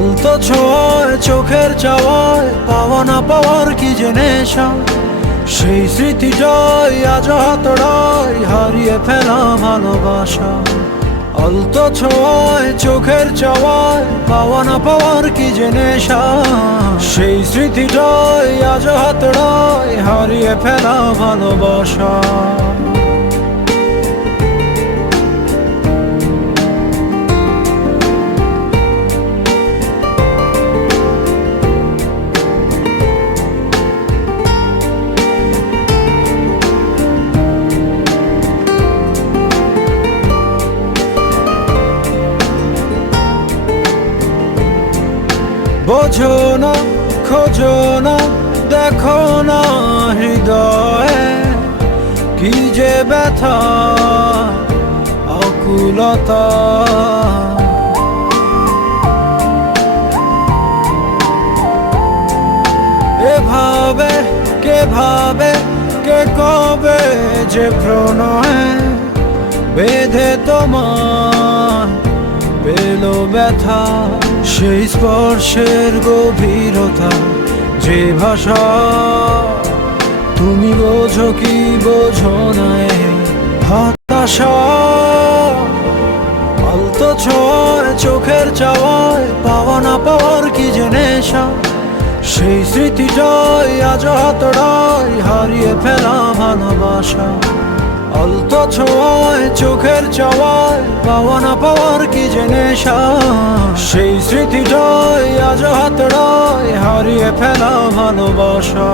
আলতো ছোঁয়ায় চোখের চাওয়ায় পাওয়া না পাওয়ার কি যে নেশা, সেই স্মৃতিটাই আজ হাতড়ায় হারিয়ে ফেলা ভালোবাসা। আলতো ছোঁয়ায় চোখের চাওয়ায় পাওয়া না পাওয়ার কি যে নেশা, সেই স্মৃতিটাই আজ হাতড়ায় হারিয়ে ফেলা ভালোবাসা। বোঝো না, খোঁজো না, দেখো না হৃদয়ে কি যে ব্যথা আকুলতা। এভাবে কে ভাবে, কে কবে যে প্রণয়ে বেঁধে তোমার পেলো ব্যথা। সেই স্পর্শের গভীরতা, যে ভাষা তুমি বোঝো কি বোঝো না হতাশা। আলতো ছোঁয়ায় চোখের চাওয়ায় পাওয়া না পাওয়ার কি যে নেশা, সেই স্মৃতিটাই আজ হাতড়ায় হারিয়ে ফেলা ভালোবাসা। আলতো ছোঁয়ায় চোখের চাওয়ায় পাওয়া না পাওয়ার কি যে নেশা, সেই স্মৃতিটাই আজ হাতড়ায় হারিয়ে ফেলা ভালোবাসা।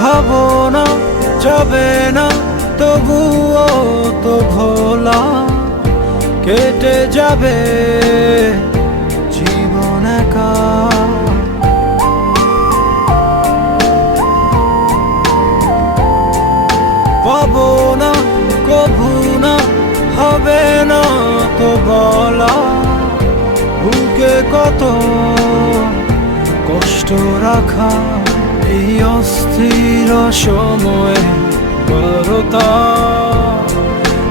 ভাবো না, যাবে না, তবুও তো ভোলা কেটে যাবে জীবন একা। পাবো না, কভু না, হবে না তো বলা, বুকে কত কষ্ট রাখা। এই অস্থির সময়ে বারতা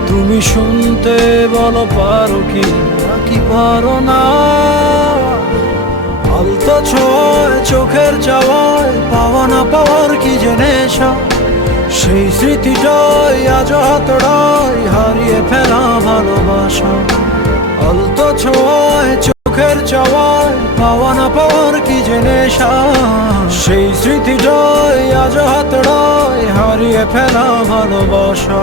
তুমি শুনতে বলো পারো কি নাকি পারো না। আলতো ছোঁয়ায় চোখের চাওয়ায় পাওয়া না পাওয়ার কি যে নেশা, সেই স্মৃতিটাই আজ হাতড়ায় হারিয়ে ফেলা ভালোবাসা। আলতো ছোঁয়ায় চোখের চাওয়ায় পাওয়া না পাওয়ার কি যে নেশা, সেই স্মৃতিটাই আজ হাতড়ায় হারিয়ে ফেলা ভালোবাসা।